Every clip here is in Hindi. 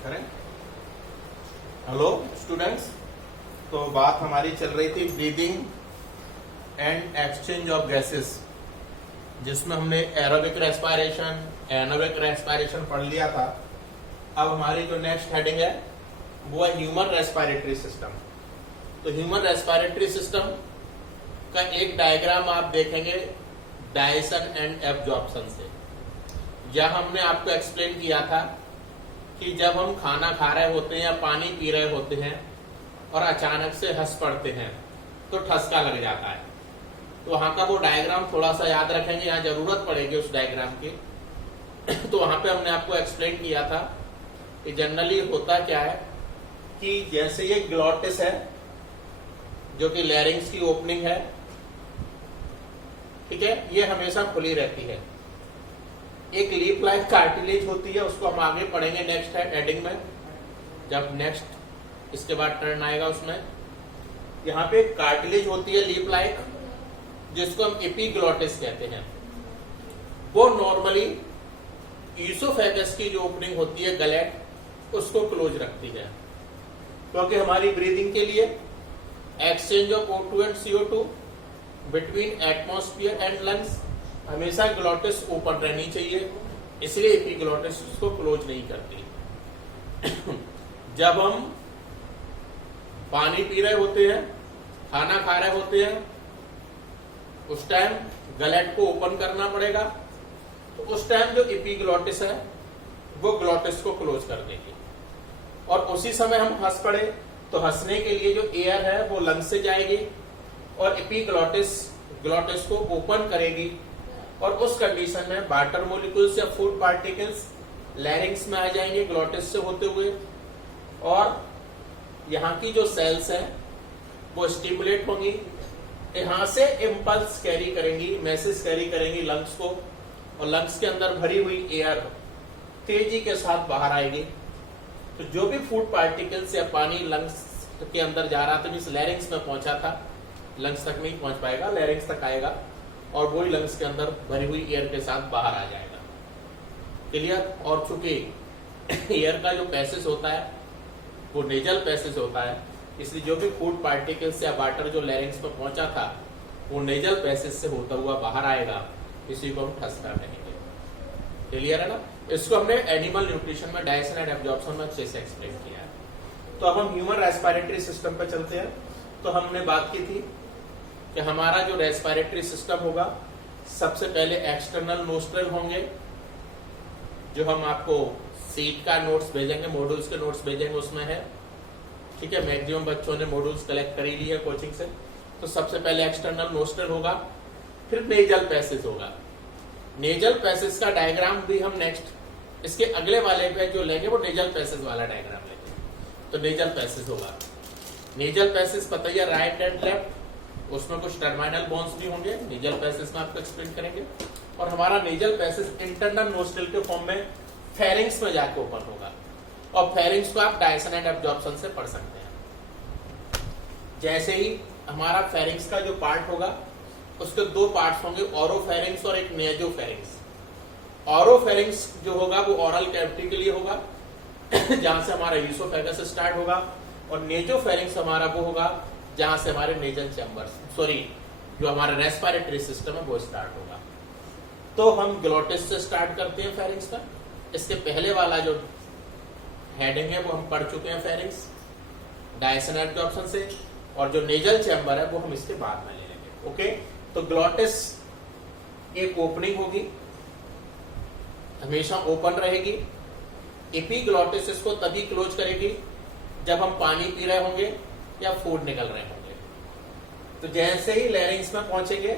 करें। हेलो स्टूडेंट्स, तो बात हमारी चल रही थी breathing and exchange of gases, जिसमें हमने एरोबिक रेस्पिरेशन, एनारोबिक रेस्पिरेशन पढ़ लिया था। अब हमारी जो नेक्स्ट हेडिंग है वो है ह्यूमन रेस्पिरेटरी सिस्टम। तो ह्यूमन रेस्पिरेटरी सिस्टम का एक डायग्राम आप देखेंगे डायसन एंड एब्जॉर्प्शन से। जहां हमने आपको एक्सप्लेन किया था कि जब हम खाना खा रहे होते हैं या पानी पी रहे होते हैं और अचानक से हंस पड़ते हैं तो ठसका लग जाता है। तो वहां का वो डायग्राम थोड़ा सा याद रखेंगे, यहाँ जरूरत पड़ेगी उस डायग्राम की। तो वहां पे हमने आपको एक्सप्लेन किया था कि जनरली होता क्या है कि जैसे ये ग्लॉटिस है जो कि लैरिंग्स की ओपनिंग है, ठीक है, ये हमेशा खुली रहती है। एक लीफ लाइक कार्टिलेज होती है, उसको हम आगे पढ़ेंगे नेक्स्ट हेडिंग में, जब नेक्स्ट इसके बाद टर्न आएगा उसमें। यहाँ पे कार्टिलेज होती है लीफ लाइक, जिसको हम एपिग्लॉटिस कहते हैं। वो नॉर्मली ईसोफेगस की जो ओपनिंग होती है गलेट, उसको क्लोज रखती है, क्योंकि हमारी ब्रीदिंग के लिए exchange of O2 and CO2 between atmosphere and lungs हमेशा ग्लॉटिस ओपन रहनी चाहिए, इसलिए एपिग्लॉटिस उसको क्लोज नहीं करती। जब हम पानी पी रहे होते हैं, खाना खा रहे होते हैं, उस टाइम गलेट को ओपन करना पड़ेगा। तो उस टाइम जो एपिग्लॉटिस है वो ग्लॉटिस को क्लोज कर देगी। और उसी समय हम हंस पड़े तो हंसने के लिए जो एयर है वो लंग्स से जाएगी और एपिग्लॉटिस ग्लॉटिस को ओपन करेगी। और उस कंडीशन में वाटर मोलिक्यूल्स या फूड पार्टिकल्स लैरिंग्स में आ जाएंगे ग्लॉटिस से होते हुए, और यहाँ की जो सेल्स हैं वो स्टिमुलेट होंगी, यहाँ से इम्पल्स कैरी करेंगी, मैसेज कैरी करेंगी लंग्स को, और लंग्स के अंदर भरी हुई एयर तेजी के साथ बाहर आएगी। तो जो भी फूड पार्टिकल्स या पानी लंग्स के अंदर जा रहा था, मीन्स लैरिंग्स में पहुंचा था, लंग्स तक नहीं पहुंच पाएगा, लैरिंग्स तक आएगा और वही लंग्स के अंदर भरी हुई एयर के साथ बाहर आ जाएगा। क्लियर? और चूंकि एयर का जो पैसेज होता है वो नेजल पैसेज होता है, इसलिए जो भी फूड पार्टिकल्स या वाटर जो लैरिंग्स में पहुंचा था वो नेजल पैसेज से होता हुआ बाहर आएगा, इसी को हम ठसका कहेंगे। क्लियर है ना? इसको हमने एनिमल न्यूट्रिशन में डायजेशन एंड एब्जॉर्प्शन में अच्छे से एक्सप्लेन किया है। तो अब हम ह्यूमन रेस्पिरेटरी सिस्टम पर चलते हैं। तो हमने बात की थी कि हमारा जो रेस्पिरेटरी सिस्टम होगा, सबसे पहले एक्सटर्नल नोस्ट्रल होंगे, जो हम आपको सीट का नोट्स भेजेंगे, मॉड्यूल्स के नोट्स भेजेंगे, उसमें है, ठीक है। मैक्सिमम बच्चों ने मॉड्यूल्स कलेक्ट कर ही लिए कोचिंग से। तो सबसे पहले एक्सटर्नल नोस्ट्रल होगा, फिर नेजल पैसेज होगा। नेजल पैसेज का डायग्राम भी हम नेक्स्ट इसके अगले वाले पे जो लेंगे वो नेजल पैसेज वाला डायग्राम लेंगे। तो नेजल पैसेज होगा, नेजल पैसेज पता ही है, राइट एंड लेफ्ट, उसमें कुछ टर्मिनल बोन्स भी होंगे, नेजल पैसेज में आपको एक्सप्लेन करेंगे। और हमारा नेजल पैसेज इंटरनल नोस्ट्रल के फॉर्म में फेरिंग्स में जाके ओपन होगा, और फेरिंग्स को आप डायजेशन एंड एब्जॉर्प्शन से पढ़ सकते हैं। जैसे ही हमारा फेरिंग्स का जो पार्ट होगा उसके दो पार्ट्स होंगे, ओरोफेरिंग्स और एक नेजोफेरिंग्स। ओरोफेरिंग्स जो होगा वो ओरल कैविटी के लिए होगा जहां से हमारा ईसोफेगस स्टार्ट होगा, और नेजोफेरिंग्स हमारा वो होगा जहां से हमारे नेजल चैम्बर्स, जो हमारा रेस्पिरेटरी सिस्टम है वो स्टार्ट होगा। तो हम ग्लॉटिस से स्टार्ट करते हैं फेरिंग्स का। इसके पहले वाला जो हेडिंग है वो हम पढ़ चुके हैं फेरिंग्स डायजेशन एंड एब्जॉर्प्शन से, और जो नेजल चैम्बर है वो हम इसके बाद में ले लेंगे। ओके, तो ग्लॉटिस एक ओपनिंग होगी, हमेशा ओपन रहेगी। एपिग्लॉटिस इसको तभी क्लोज करेगी जब हम पानी पी रहे होंगे या फूड निकल रहे होंगे। तो जैसे ही लैरिंग्स में पहुंचेंगे,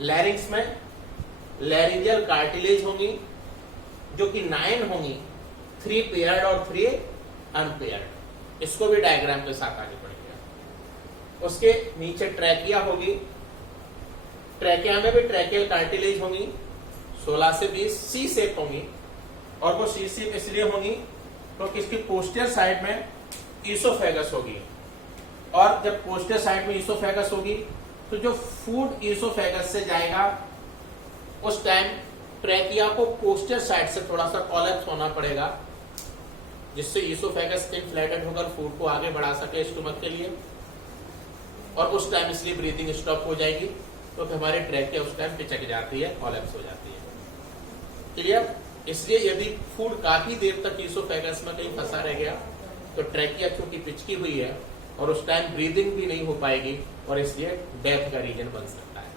लैरिंग्स में लैरिंजियल कार्टिलेज होंगी जो कि 9 होंगी, 3 पेयर्ड और 3 अनपेयर्ड। इसको भी डायग्राम के साथ आगे बढ़ेंगे। उसके नीचे ट्रैकिया होगी, ट्रैकिया में भी ट्रैकियल कार्टिलेज होंगी, 16 से 20 सी शेप होंगी, और वो सी शेप इसलिए होंगी क्योंकि इसकी पोस्टीरियर साइड में ईसोफेगस होगी, और जब पोस्टीरियर साइड में ईसोफेगस होगी तो जो फूड ईसोफेगस से जाएगा उस टाइम ट्रैकिया को पोस्टीरियर साइड से थोड़ा सा कोलैप्स होना पड़ेगा, जिससे ईसोफेगस स्किन फ्लैटेड होकर फूड को आगे बढ़ा सके स्टमक के लिए, और उस टाइम इसलिए ब्रीदिंग स्टॉप हो जाएगी क्योंकि हमारी ट्रैकिया उस टाइम पिचक जाती है, कोलैप्स हो जाती है। क्लियर? इसलिए यदि फूड काफी देर तक ईसोफेगस में कहीं फंसा रह गया तो ट्रैकिया क्योंकि पिचकी हुई है और उस टाइम ब्रीदिंग भी नहीं हो पाएगी और इसलिए डेथ का रीजन बन सकता है।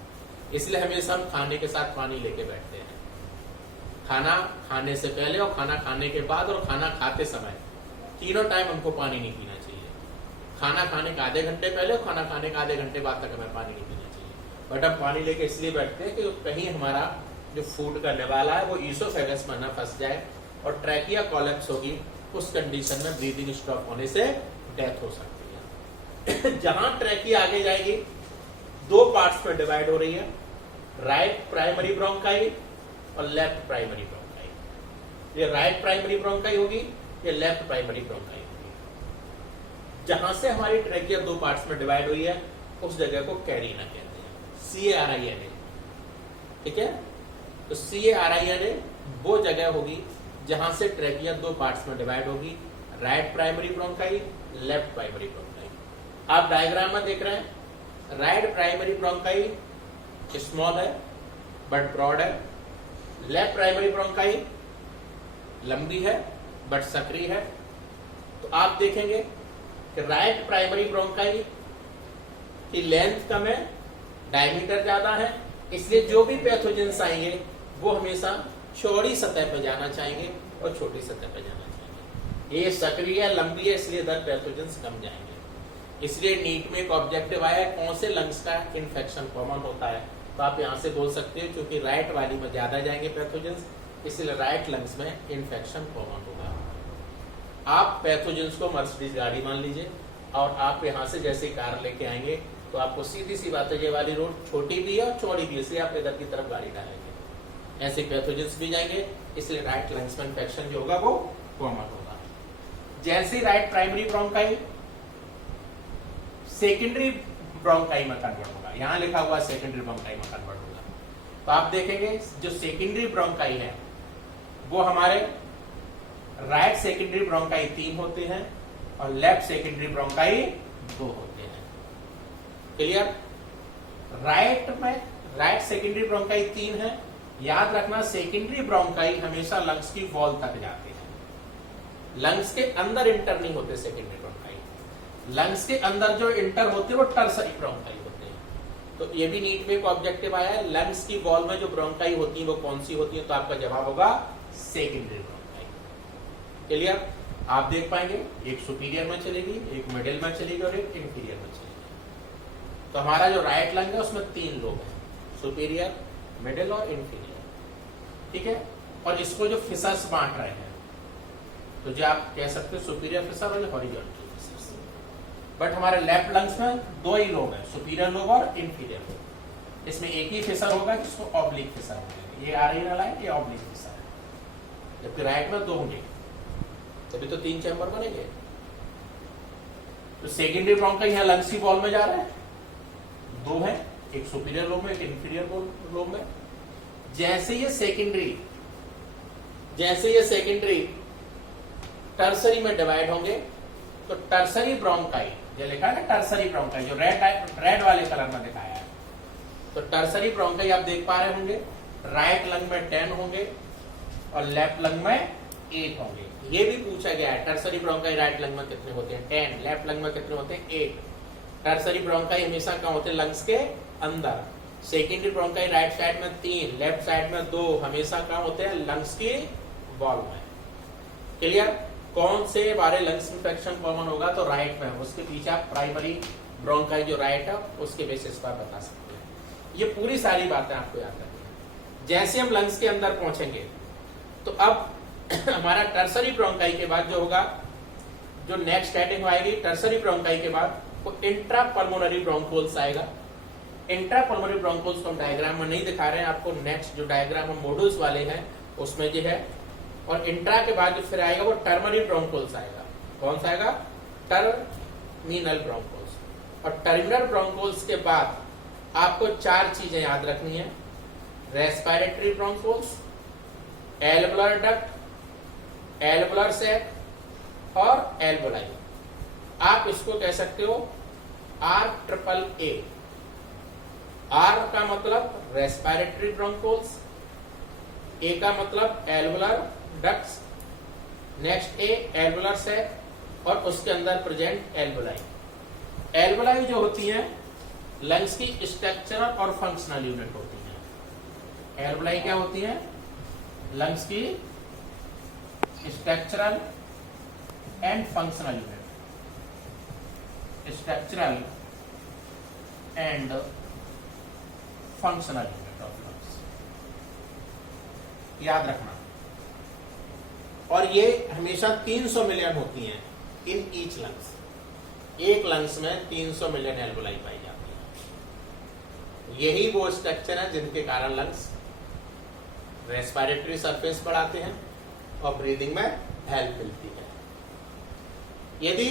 इसलिए हमेशा हम खाने के साथ पानी लेके बैठते हैं, खाना खाने से पहले और खाना खाने के बाद और खाना खाते समय, तीनों टाइम हमको पानी नहीं पीना चाहिए। खाना खाने के आधे घंटे पहले और खाना खाने के आधे घंटे बाद तक हमें पानी नहीं पीना चाहिए। बट हम पानी लेके इसलिए बैठते हैं कि कहीं हमारा जो फूड का निवाला है वो ईसोफेगस में ना फंस जाए और ट्रैकिया कोलैप्स होगी, उस कंडीशन में ब्रीदिंग स्टॉप होने से डेथ हो सकती है। जहां ट्रैकिया आगे जाएगी, दो पार्ट्स में डिवाइड हो रही है, राइट प्राइमरी ब्रोंकाई और लेफ्ट प्राइमरी ब्रोंकाई। ये राइट प्राइमरी ब्रोंकाई होगी, ये लेफ्ट प्राइमरी ब्रोंकाई होगी। जहां से हमारी ट्रैकिया दो पार्ट्स में डिवाइड हुई है उस जगह को कैरिना कहते हैं, CARINA। ठीक है, तो CARINA वो जगह होगी जहां से ट्रैकिया दो पार्ट्स में डिवाइड होगी, right primary bronchi, left primary bronchi. आप डायग्राम में देख रहे हैं, राइट प्राइमरी ब्रोंकाई स्मॉल है बट ब्रॉड है, लेफ्ट प्राइमरी ब्रोंकाई लंबी है बट सक्रिय है। तो आप देखेंगे कि राइट प्राइमरी ब्रोंकाई की लेंथ कम है, डायमीटर ज्यादा है, इसलिए जो भी पैथोजेंस आएंगे वो हमेशा चौड़ी सतह पर जाना चाहेंगे और छोटी सतह पर जाना चाहेंगे। ये सक्रिय लंबी है इसलिए इधर पैथोजेंस कम जाएंगे। इसलिए नीट में एक ऑब्जेक्टिव आया है कौन से लंग्स का इन्फेक्शन कॉमन होता है, तो आप यहां से बोल सकते हो क्योंकि राइट वाली में ज्यादा जाएंगे पैथोजेंस, इसलिए राइट लंग्स में इन्फेक्शन कॉमन होगा। आप पैथोजेंस को मर्सिडीज गाड़ी मान लीजिए और आप यहां से जैसे कार लेके आएंगे तो आपको सीधी सी बात है, ये वाली रोड छोटी भी है और चौड़ी भी है, इसलिए आप इधर की तरफ गाड़ी डालेंगे, ऐसे पैथोजेंस भी जाएंगे, इसलिए राइट लंग्स में इन्फेक्शन जो होगा वो कॉमन होगा। जैसे right primary bronchi secondary bronchi में कन्वर्ट होगा, यहां लिखा हुआ सेकेंडरी ब्रोंकाई में कन्वर्ट होगा, तो आप देखेंगे जो सेकेंडरी ब्रोंकाई है वो हमारे राइट सेकेंडरी ब्रोंकाई 3 होते हैं और लेफ्ट सेकेंडरी ब्रोंकाई 2 होते हैं। क्लियर? राइट सेकेंडरी ब्रोंकाई 3 है। याद रखना सेकेंडरी ब्रोंकाई हमेशा लंग्स की वॉल तक जाते हैं, लंग्स के अंदर इंटर नहीं होते सेकेंडरी ब्रोंकाई। लंग्स के अंदर जो इंटर होते हैं वो टर्सरी ब्रोंकाई होते हैं। तो ये भी नीट में एक ऑब्जेक्टिव आया है, लंग्स की वॉल में जो ब्रोंकाई होती है वो कौन सी होती है, तो आपका जवाब होगा सेकेंडरी ब्रोंकाई। क्लियर? आप देख पाएंगे एक सुपीरियर में चलेगी, एक मिडिल में चलेगी और एक इंफीरियर में चलेगी। तो हमारा जो राइट लंग है उसमें 3 लोब है, सुपीरियर, मिडिल और इंफीरियर। ठीक है, और इसको जो फिशर्स बांट रहे हैं तो जो आप कह सकते हो सुपीरियर फिशर और हॉरिजॉन्टल फिशर्स। बट हमारे लेफ्ट लंग्स में 2 ही लोब है, सुपीरियर लोब और इंफीरियर लोब। इसमें एक ही फिशर होगा जिसको ऑब्लिक फिशर होगा, ये आर्यनल लाइन, ये ऑब्लिक फिशर है। जबकि राइट में 2 होंगे, तभी तो 3 चैम्बर बनेंगे। तो सेकेंडरी ब्रोंकाई यहाँ लंग्स की वॉल में जा रहा है, 2 है, एक सुपीरियर लोब में, एक इंफीरियर लोब में। जैसे ये सेकेंडरी टर्सरी में डिवाइड होंगे तो टर्सरी ब्रोंकाई, जो लिखा है ना टर्सरी ब्रोंकाई, जो रेड वाले कलर में दिखाया है, तो टर्सरी ब्रोंकाई आप देख पा रहे होंगे राइट लंग में 10 होंगे और लेफ्ट लंग में 8 होंगे। ये भी पूछा गया है टर्सरी ब्रोंकाई राइट लंग में कितने होते हैं, 10, लेफ्ट लंग में कितने होते हैं, 8। टर्सरी ब्रोंकाई हमेशा कहाँ होते हैं, लंग्स के अंदर। सेकेंडरी ब्रोंकाई राइट साइड में 3, लेफ्ट साइड में 2, हमेशा कहाँ होते हैं, लंग्स की वॉल में। क्लियर? कौन से बारे लंग्स इन्फेक्शन कॉमन होगा, तो राइट में, उसके पीछे आप प्राइमरी ब्रोंकाई जो राइट है उसके बेसिस पर बता सकते हैं। ये पूरी सारी बातें आपको याद रखनी है। जैसे हम लंग्स के अंदर पहुंचेंगे तो अब हमारा टर्सरी ब्रोंकाई के बाद जो होगा, जो नेक्स्ट हेडिंग आएगी टर्सरी ब्रोंकाई के बाद, वो इंट्रा पल्मोनरी ब्रोंकोल्स आएगा। इंट्रा पल्मोनरी ब्रोंकोल्स को हम डायग्राम में नहीं दिखा रहे हैं आपको, नेक्स्ट जो डायग्राम हम मॉड्यूल्स वाले हैं उसमें जो है। और इंट्रा के बाद जो फिर आएगा वो टर्मिनल ब्रोंकोल्स आएगा। कौन सा आएगा, टर्मिनल ब्रोंकोल्स। और टर्मिनल ब्रोंकोल्स के बाद आपको 4 चीजें याद रखनी है, respiratory bronchioles, alveolar duct, alveolar sac और एल्वोलाई। आप इसको कह सकते हो RAAA। R का मतलब रेस्पिरेटरी ब्रोंकोल्स, A का मतलब alveolar ducts, next A alveolar sac और उसके अंदर प्रेजेंट एल्वुलाई। एल्वुलाई जो होती हैं लंग्स की स्ट्रक्चरल और फंक्शनल यूनिट होती हैं। एल्वुलाई क्या होती हैं? लंग्स की structural and functional unit. Structural and functional unit of lungs, याद रखना। और ये हमेशा 300 मिलियन होती हैं इन ईच लंग्स। एक लंग्स में 300 मिलियन एल्वुलाई पाई जाती है। यही वो स्ट्रक्चर है जिनके कारण लंग्स रेस्पिरेटरी सरफेस बढ़ाते हैं और ब्रीदिंग में हेल्प मिलती है। यदि